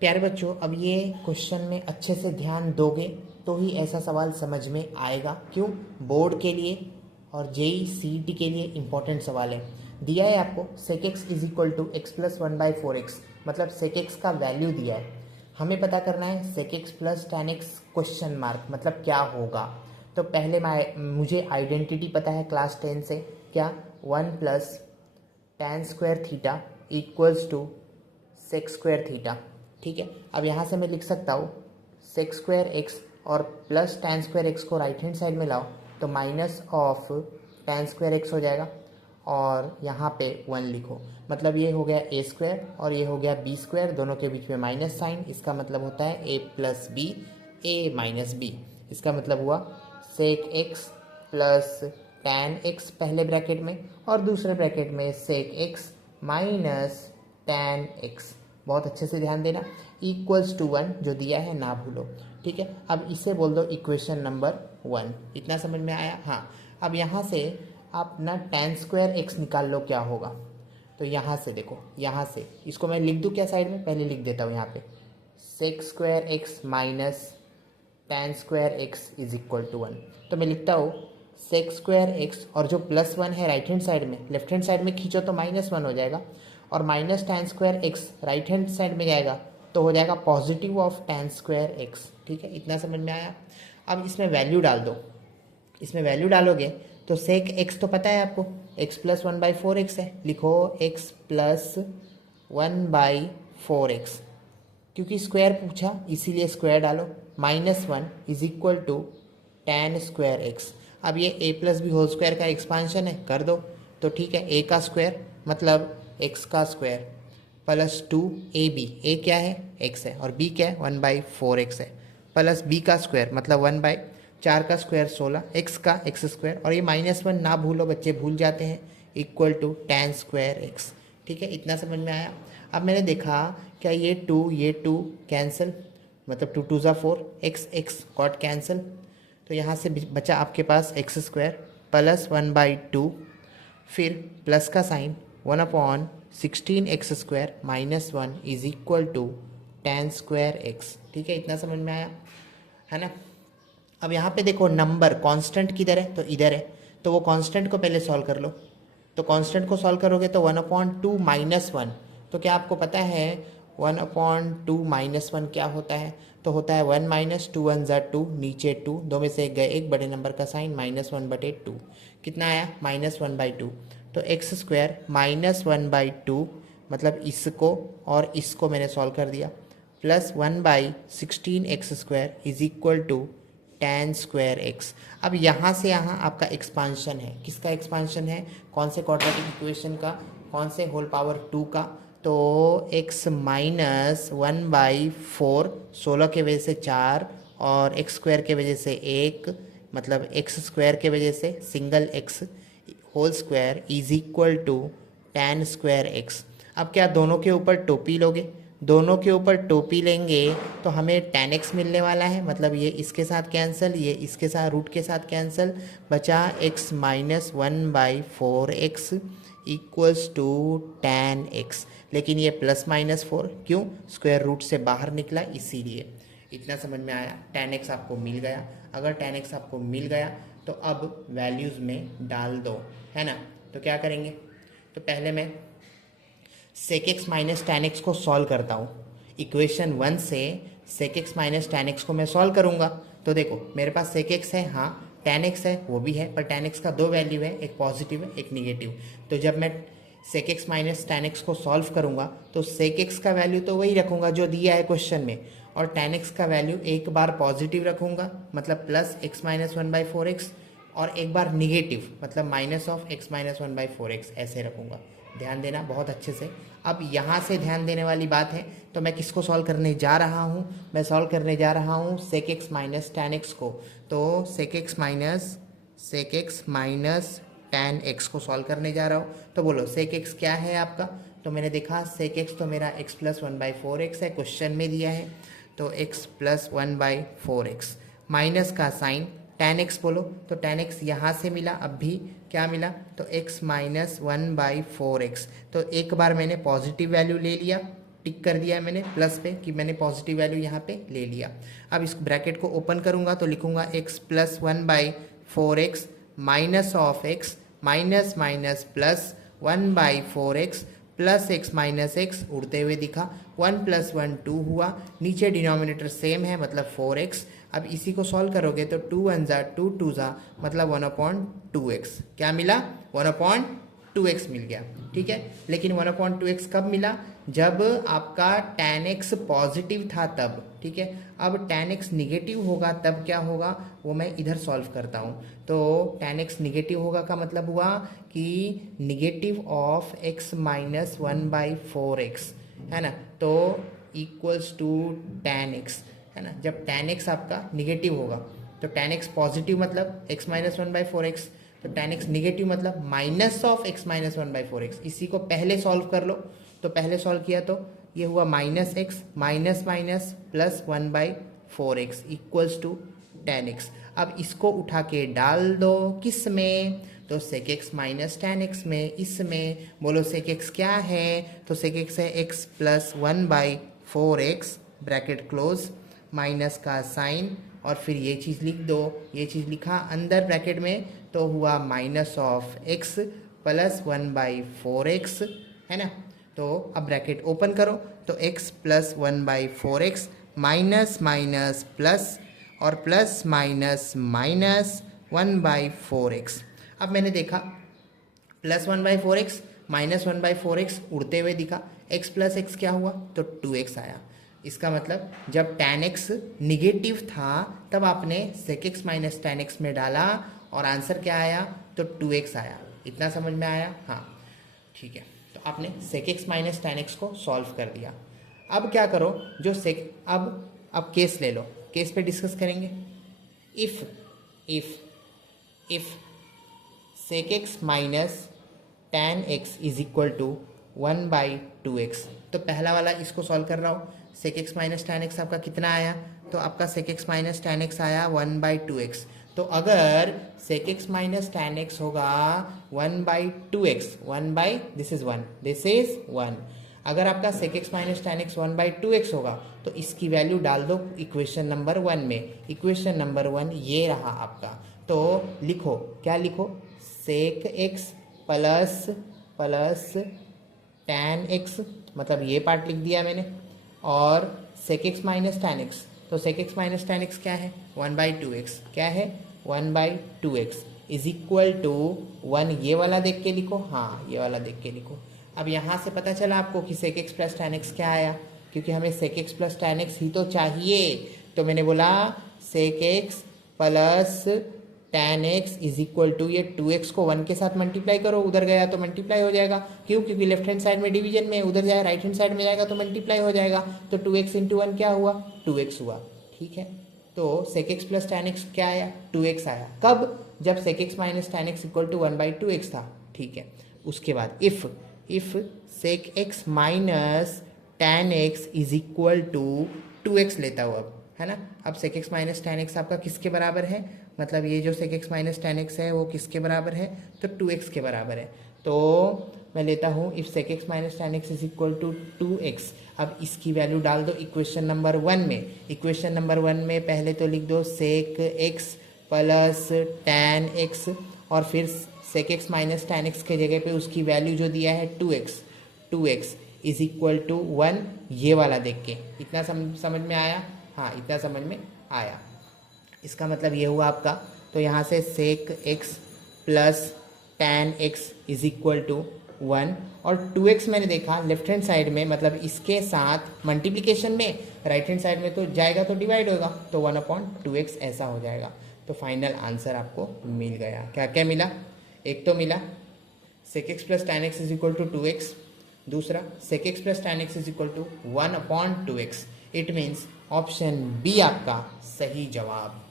प्यारे बच्चों, अब ये क्वेश्चन में अच्छे से ध्यान दोगे तो ही ऐसा सवाल समझ में आएगा। क्यों? बोर्ड के लिए और जेई सीईटी के लिए इम्पोर्टेंट सवाल है। दिया है आपको sec x is equal to x plus 1/4x, मतलब सेक एक्स का वैल्यू दिया है। हमें पता करना है sec x plus tan x question mark मतलब क्या होगा। तो पहले मुझे आइडेंटिटी पता है क्लास 10 से, क्या 1 plus tan square theta equals to sec square theta. ठीक है, अब यहाँ से मैं लिख सकता हूँ सेक स्क्वायर एक्स और प्लस टैन स्क्वायर एक्स को राइट हैंड साइड में लाओ तो minus of tan square x हो जाएगा और यहाँ पे 1 लिखो। मतलब ये हो गया ए स्क्वायर और ये हो गया बी स्क्वायर, दोनों के बीच में माइनस साइन, इसका मतलब होता है a plus b, a minus b. इसका मतलब हुआ sec x plus tan x पहले ब्रैकेट में और दूसरे ब्रैकेट में sec x minus tan x. बहुत अच्छे से ध्यान देना, इक्वल्स टू 1 जो दिया है ना भूलो। ठीक है, अब इसे बोल दो इक्वेशन नंबर 1। इतना समझ में आया? हाँ। अब यहाँ से आप ना टैन स्क्वायर एक्स निकाल लो क्या होगा। तो यहाँ से देखो, यहाँ से इसको मैं लिख दूँ क्या साइड में? पहले लिख देता हूँ यहाँ पे sec square x minus tan square x is equal to 1। तो मैं लिखता हूँ सेक स्क्वायर एक्स और जो प्लस 1 है राइट हैंड साइड में, लेफ्ट हैंड साइड में खींचो तो -1 हो जाएगा और minus tan square x right hand side में जाएगा तो हो जाएगा positive of tan square x. ठीक है, इतना समझ में आया? अब इसमें वैल्यू डाल दो। इसमें वैल्यू डालोगे तो सेक एक्स तो पता है आपको, एक्स प्लस 1/4x है। लिखो एक्स प्लस 1/4x, क्योंकि स्क्वायर पूछा इसीलिए स्क्वायर डालो। -1 is equal to tan square x. अब ये a plus B whole square का एक्सपांशन है, कर दो। तो ठीक है, a का स्क्वायर मतलब x का स्क्वायर प्लस 2ab। a क्या है? x है और b क्या है? 1/4x है, प्लस b का स्क्वायर मतलब 1/4 का स्क्वायर 16, x का x स्क्वायर और ये -1 ना भूलो, बच्चे भूल जाते हैं, equal to tan square x। ठीक है, इतना समझ में आया? अब मैंने देखा क्या ये 2 कैंसिल, मतलब 2 2 ज़ा 4, x गॉट कैंसिल। तो यहाँ से बचा आपके पास एक्स स्क्वायर प्लस 1/2, फिर प्लस का sine 1/16 x square minus 1 is equal to tan square x. ठीक है, इतना समझ में आया है ना? अब यहाँ पे देखो नंबर कांस्टेंट किधर है? तो इधर है, तो वो कांस्टेंट को पहले सॉल्व कर लो। तो कांस्टेंट को सॉल्व करोगे तो 1/2 माइनस 1, तो क्या आपको पता है 1/2 माइनस 1 क्या होता है? तो होता है 1 माइनस 2 1 ज़ा 2, नीचे 2, दो में से एक गए एक, बड़े नंबर का साइन -1/2। कितना आया? -1/2। तो एक्स स्क्वायर -1/2 मतलब इसको और इसको मैंने सॉल्व कर दिया, plus 1/16 x square is equal to tan square x. अब यहाँ से यहाँ आपका एक्सपांशन है, किसका एक्सपांशन है? कौन से क्वाड्रेटिक इक्वेशन का? कौन से होल पावर 2 का? तो x माइनस 1/4, 16 के वजह से 4 और x स्क्वायर के वजह से 1, मतलब x स्क्वायर के वजह से single x whole square is equal to tan square x. अब क्या दोनों के ऊपर टोपी लोगे? दोनों के ऊपर टोपी लेंगे तो हमें tan x मिलने वाला है, मतलब ये इसके साथ कैंसिल, ये इसके साथ रूट के साथ कैंसिल, बचा x minus 1/4x equals to tan x। लेकिन ये +-4 क्यों? स्क्वायर रूट से बाहर निकला इसीलिए। इतना समझ में आया? tan x आपको मिल गया। अगर tan x आपको मिल गया तो अब वैल्यूज़ में डाल दो, है ना? तो क्या करेंगे? तो पहले मैं sec x minus tan x को सॉल्व करता हूँ। इक्वेशन 1 से sec x minus tan x को मैं सॉल्व करूँगा। तो देखो मेरे पास सेक एक्स है, हाँ, टैन एक्स है वो भी है, पर टैन एक्स का 2 वैल्यू है, एक पॉजिटिव है एक निगेटिव। तो जब मैं sec x minus tan x को सॉल्व करूँगा तो सेक एक्स का वैल्यू तो वही रखूँगा जो दिया है क्वेश्चन में, और टैन एक्स का वैल्यू एक बार पॉजिटिव रखूँगा मतलब प्लस x माइनस 1/4x, और एक बार निगेटिव मतलब minus of x minus 1/4x, ऐसे रखूँगा। ध्यान देना बहुत अच्छे से। अब यहाँ से ध्यान देने वाली बात है, तो मैं किसको सॉल्व करने जा रहा हूँ? मैं सॉल्व करने जा रहा हूँ sec x minus tan x को। तो sec x minus tan x को सॉल्व करने जा रहा हूँ। तो बोलो सेक एक्स क्या है आपका? तो मैंने देखा सेक एक्स तो मेरा x प्लस 1/4x है, क्वेश्चन में दिया है। तो x प्लस 1/4x माइनस का साइन टैन एक्स बोलो, तो टैन एक्स यहाँ से मिला, अब भी क्या मिला? तो x माइनस 1/4x। तो एक बार मैंने पॉजिटिव वैल्यू ले लिया, टिक कर दिया है मैंने प्लस पे कि मैंने पॉजिटिव वैल्यू यहाँ पे ले लिया। अब इस ब्रैकेट को ओपन करूँगा तो लिखूँगा x plus 1/4x minus of x minus minus plus 1/4x plus x minus x उड़ते हुए दिखा, 1 + 1 2 हुआ, नीचे डिनोमिनेटर सेम है मतलब 4x। अब इसी को सॉल्व करोगे तो 2 1 ज़ा 2 2 ज़ा मतलब 1/2x। क्या मिला? 1/2x मिल गया। ठीक है, लेकिन 1/2x कब मिला? जब आपका tan x पॉजिटिव था तब। ठीक है, अब tan x निगेटिव होगा तब क्या होगा वो मैं इधर सॉल्व करता हूँ। तो tan x निगेटिव होगा का मतलब हुआ कि negative of x minus 1/4x है ना, तो इक्वल्स टू tan x है ना। जब tan x आपका निगेटिव होगा तो tan x पॉजिटिव मतलब x माइनस 1/4x, तो tan x निगेटिव मतलब minus of x minus 1/4x। इसी को पहले सॉल्व कर लो, तो पहले सॉल्व किया तो ये हुआ minus x minus minus plus 1/4x equals to tan x। अब इसको उठा के डाल दो किस में? तो sec x minus tan x में। इसमें बोलो sec x क्या है? तो sec x है x plus 1/4x bracket close minus का साइन और फिर ये चीज़ लिख दो। ये चीज़ लिखा अंदर ब्रैकेट में तो हुआ minus of x plus 1/4x है ना। तो अब ब्रैकेट ओपन करो तो x plus 1/4x minus minus plus और प्लस माइनस माइनस 1/4x। अब मैंने देखा प्लस 1/4x माइनस 1/4x उड़ते हुए दिखा, x प्लस x क्या हुआ? तो 2x आया। इसका मतलब जब tan x निगेटिव था तब आपने sec x minus tan x में डाला और आंसर क्या आया? तो 2x आया। इतना समझ में आया? हाँ ठीक है, तो आपने sec x minus tan x को सॉल्व कर दिया। अब क्या करो, जो sec अब केस ले लो, केस पे डिस्कस करेंगे। If sec x minus tan x is equal to 1/2x, तो पहला वाला इसको सॉल्व कर रहा हूँ। sec x minus tan x आपका कितना आया? तो आपका sec x minus tan x आया 1/2x। तो अगर sec x minus tan x होगा 1/2x, दिस इज 1, अगर आपका sec x minus tan x 1/2x होगा तो इसकी वैल्यू डाल दो इक्वेशन नंबर 1 में। इक्वेशन नंबर 1 ये रहा आपका। तो लिखो, क्या लिखो? sec x plus tan x, मतलब ये पार्ट लिख दिया मैंने, और sec x minus tan x, तो sec x minus tan x क्या है? 1/2x। क्या है? 1/2x is equal to 1। ये वाला देख के लिखो, हाँ ये वाला देख के लिखो। अब यहाँ से पता चला आपको कि sec x plus tan x क्या आया, क्योंकि हमें sec x plus tan x ही तो चाहिए। तो मैंने बोला sec x plus tan x is equal to, ये 2x को 1 के साथ मल्टीप्लाई करो, उधर गया तो मल्टीप्लाई हो जाएगा। क्यों? क्योंकि लेफ्ट हैंड साइड में डिवीजन में, उधर जाए राइट हैंड साइड में जाएगा तो मल्टीप्लाई हो जाएगा। तो 2x इंटू 1 क्या हुआ? 2x हुआ। ठीक है, तो sec x plus tan x क्या आया? 2x आया। कब? जब sec x minus tan x equal to 1/2x था। ठीक है, उसके बाद if sec x minus tan x is equal to 2x लेता हूँ अब, है ना। अब sec x minus tan x आपका किसके बराबर है? मतलब ये जो sec x minus tan x है वो किसके बराबर है? तो 2x के बराबर है। तो मैं लेता हूँ if sec x minus tan x is equal to 2x। अब इसकी वैल्यू डाल दो इक्वेशन नंबर 1 में। इक्वेशन नंबर 1 में पहले तो लिख दो sec x plus tan x और फिर sec x minus tan x के जगह पे उसकी वैल्यू जो दिया है 2x इज इक्वल टू 1, ये वाला देख के। इतना समझ में आया? हाँ इतना समझ में आया। इसका मतलब ये हुआ आपका, तो यहाँ से sec x plus tan x is equal to 1 और 2x मैंने देखा लेफ्ट हैंड साइड में, मतलब इसके साथ मल्टीप्लिकेशन में, राइट हैंड साइड में तो जाएगा तो डिवाइड होगा, तो 1/2x ऐसा हो जाएगा। तो फाइनल आंसर आपको मिल गया। क्या क्या मिला? एक तो मिला sec x plus tan x is equal to 2x, दूसरा sec x plus tan x is equal to 1/2x। It means option B आपका सही जवाब।